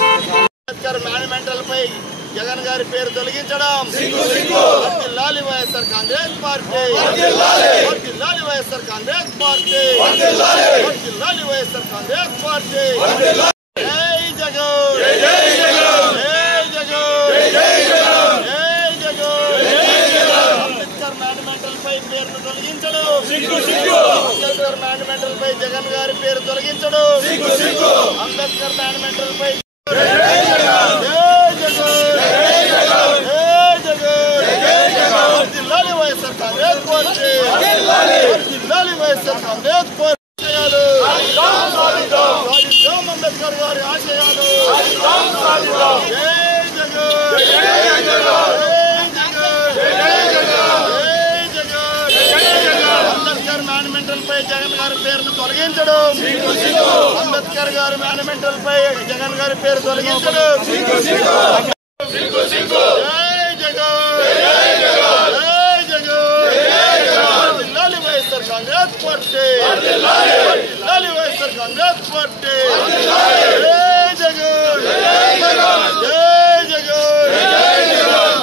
Ambedkar monumental పై జగన్ గారి పేరు తొలగించడం వర్ధిల్లాలి వైఎస్ఆర్ కాంగ్రెస్ పార్టీ, వర్ధిల్లాలి వైఎస్ఆర్ కాంగ్రెస్ పార్టీ, వర్ధిల్లాలి వైఎస్ఆర్ కాంగ్రెస్ పార్టీ. జై జగన్, జై జగన్, జై జగన్, జై జగన్, జై జగన్. అంబేద్కర్ మాన్యుమెంటల్ పై పేరును తొలగించడం, అంబేద్కర్ మాన్యుమెంటల్ పై జగన్ గారి పేరు తొలగించడం, అంబేద్కర్ మాన్యుమెంటల్ పై వర్ధిల్లాలి వైఎస్ఆర్ కాంగ్రెస్ పార్టీ, వర్ధిల్లాలి వైఎస్ఆర్ కాంగ్రెస్ పార్టీ. సాధిద్దాం అంబేద్కర్ గారి ఆశయాలు. జై జగన్, జై జగన్, జై జగన్. అంబేద్కర్ మాన్యుమెంటల్ పై జగన్ గారి పేరును తొలగించడం, అంబేద్కర్ గారి మాన్యుమెంటల్ పై జగన్ గారి పేరు తొలగించడం. వర్ధిల్లాలి వైఎస్ఆర్ కాంగ్రెస్ పార్టీ, వర్ధిల్లాలి వైఎస్ఆర్ కాంగ్రెస్ పార్టీ. జై జగన్, జై జగన్, జై జగన్,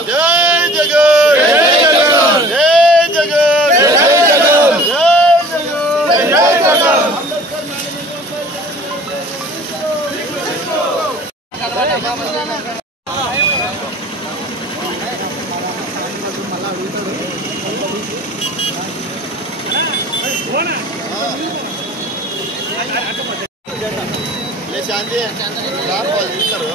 జై జగన్, జై జగన్, జై జగన్, జై జగన్, జై జగన్. శాంతి వాళ్ళు ఇస్తారు.